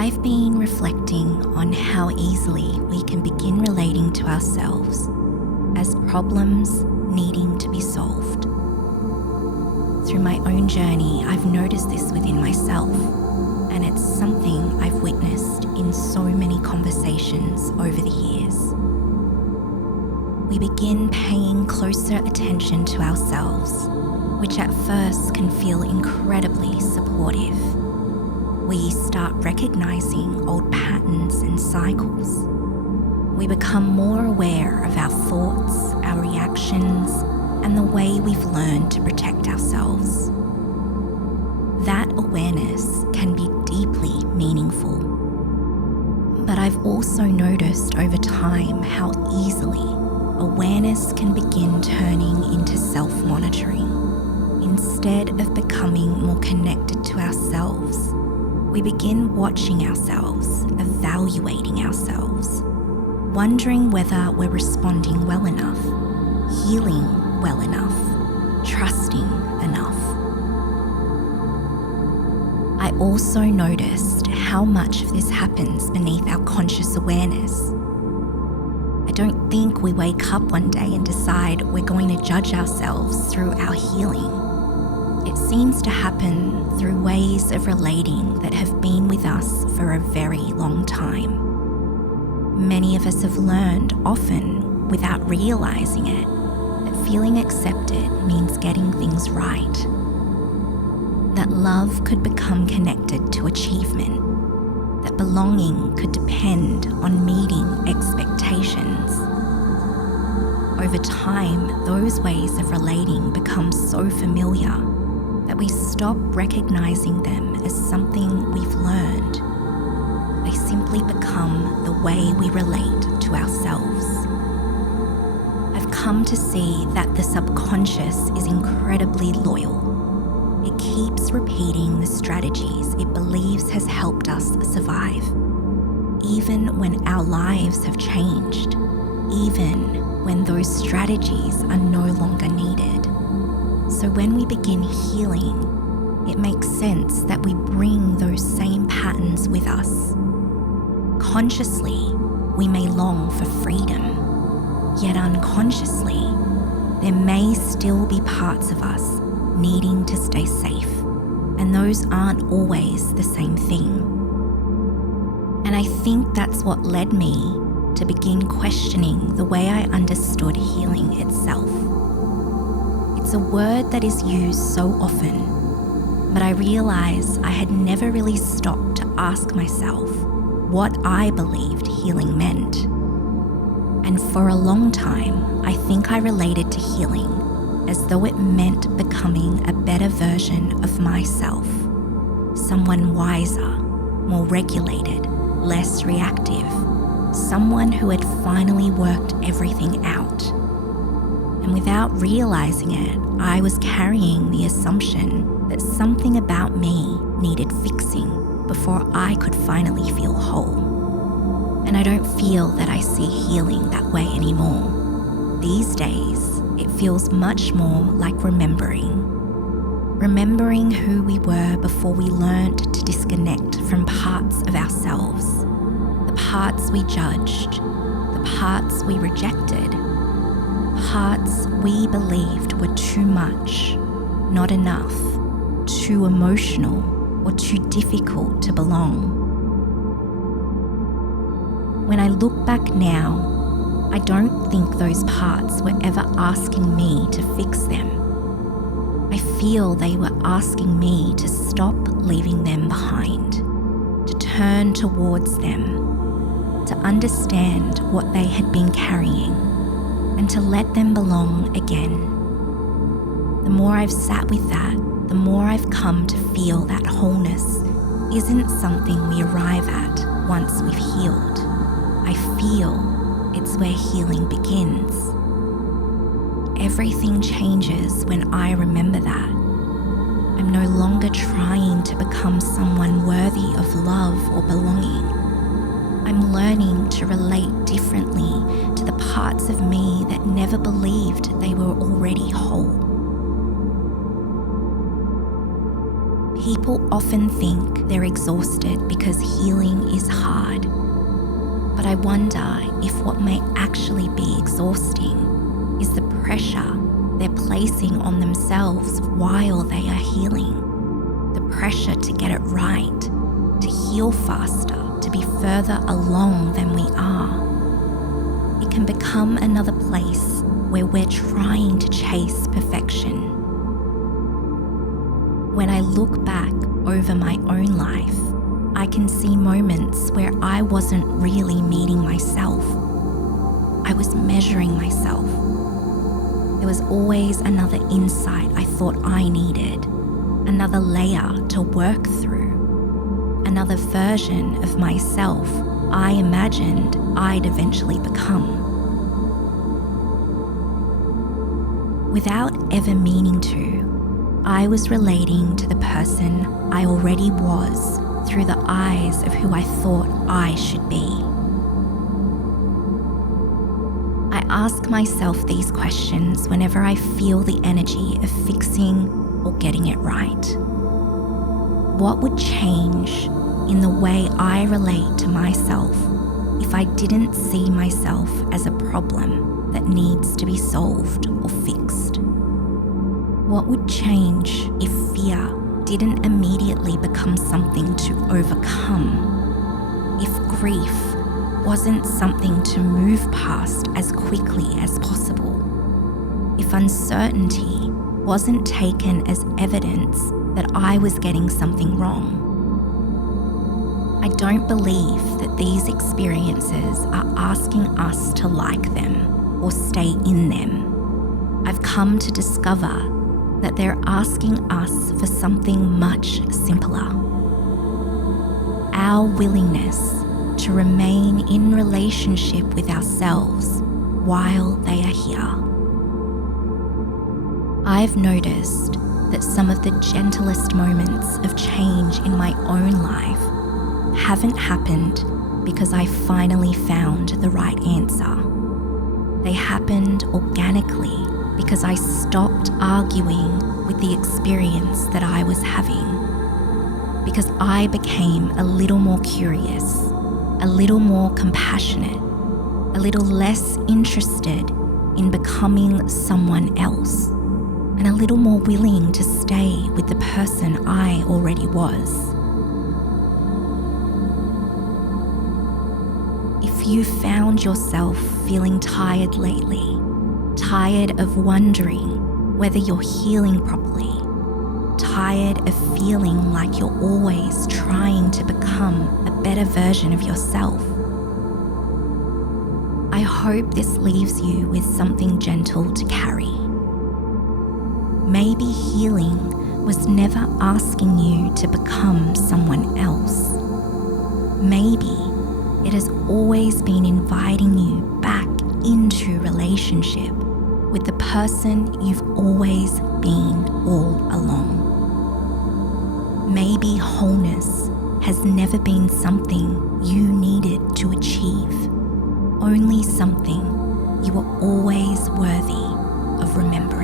I've been reflecting on how easily we can begin relating to ourselves as problems needing to be solved. Through my own journey, I've noticed this within myself, and it's something I've witnessed in so many conversations over the years. We begin paying closer attention to ourselves, which at first can feel incredibly supportive. We start recognizing old patterns and cycles. We become more aware of our thoughts, our reactions, and the way we've learned to protect ourselves. That awareness can be deeply meaningful. But I've also noticed over time how easily awareness can begin turning into self-monitoring. Instead of becoming more connected to ourselves, we begin watching ourselves, evaluating ourselves, wondering whether we're responding well enough, healing well enough, trusting enough. I also noticed how much of this happens beneath our conscious awareness. I don't think we wake up one day and decide we're going to judge ourselves through our healing. It seems to happen through ways of relating that have been with us for a very long time. Many of us have learned, often without realizing it, that feeling accepted means getting things right. That love could become connected to achievement. That belonging could depend on meeting expectations. Over time, those ways of relating become so familiar that we stop recognizing them as something we've learned. They simply become the way we relate to ourselves. I've come to see that the subconscious is incredibly loyal. It keeps repeating the strategies it believes has helped us survive, even when our lives have changed, even when those strategies are no longer needed. So when we begin healing, it makes sense that we bring those same patterns with us. Consciously, we may long for freedom, yet unconsciously, there may still be parts of us needing to stay safe, and those aren't always the same thing. And I think that's what led me to begin questioning the way I understood healing itself. It's a word that is used so often, but I realized I had never really stopped to ask myself what I believed healing meant. And for a long time, I think I related to healing as though it meant becoming a better version of myself, someone wiser, more regulated, less reactive, someone who had finally worked everything out. And without realizing it, I was carrying the assumption that something about me needed fixing before I could finally feel whole. And I don't feel that I see healing that way anymore. These days, it feels much more like remembering who we were before we learned to disconnect from parts of ourselves, the parts we judged, the parts we rejected, parts we believed were too much, not enough, too emotional, or too difficult to belong. When I look back now, I don't think those parts were ever asking me to fix them. I feel they were asking me to stop leaving them behind, to turn towards them, to understand what they had been carrying, and to let them belong again. The more I've sat with that, the more I've come to feel that wholeness isn't something we arrive at once we've healed. I feel it's where healing begins. Everything changes when I remember that. I'm no longer trying to become someone worthy of love or belonging. I'm learning to relate differently to the parts of me that never believed they were already whole. People often think they're exhausted because healing is hard. But I wonder if what may actually be exhausting is the pressure they're placing on themselves while they are healing. The pressure to get it right, to heal faster, to be further along than we are. It can become another place where we're trying to chase perfection. When I look back over my own life, I can see moments where I wasn't really meeting myself. I was measuring myself. There was always another insight I thought I needed, another layer to work through, another version of myself I imagined I'd eventually become. Without ever meaning to, I was relating to the person I already was through the eyes of who I thought I should be. I ask myself these questions whenever I feel the energy of fixing or getting it right. What would change in the way I relate to myself if I didn't see myself as a problem that needs to be solved or fixed? What would change if fear didn't immediately become something to overcome? If grief wasn't something to move past as quickly as possible? If uncertainty wasn't taken as evidence that I was getting something wrong? I don't believe that these experiences are asking us to like them or stay in them. I've come to discover that they're asking us for something much simpler. Our willingness to remain in relationship with ourselves while they are here. I've noticed that some of the gentlest moments of change in my own life haven't happened because I finally found the right answer. They happened organically because I stopped arguing with the experience that I was having. Because I became a little more curious, a little more compassionate, a little less interested in becoming someone else, and a little more willing to stay with the person I already was. If you found yourself feeling tired lately, tired of wondering whether you're healing properly, tired of feeling like you're always trying to become a better version of yourself, I hope this leaves you with something gentle to carry. Maybe healing was never asking you to become someone else. Maybe it has always been inviting you back into relationship with the person you've always been all along. Maybe wholeness has never been something you needed to achieve, only something you were always worthy of remembering.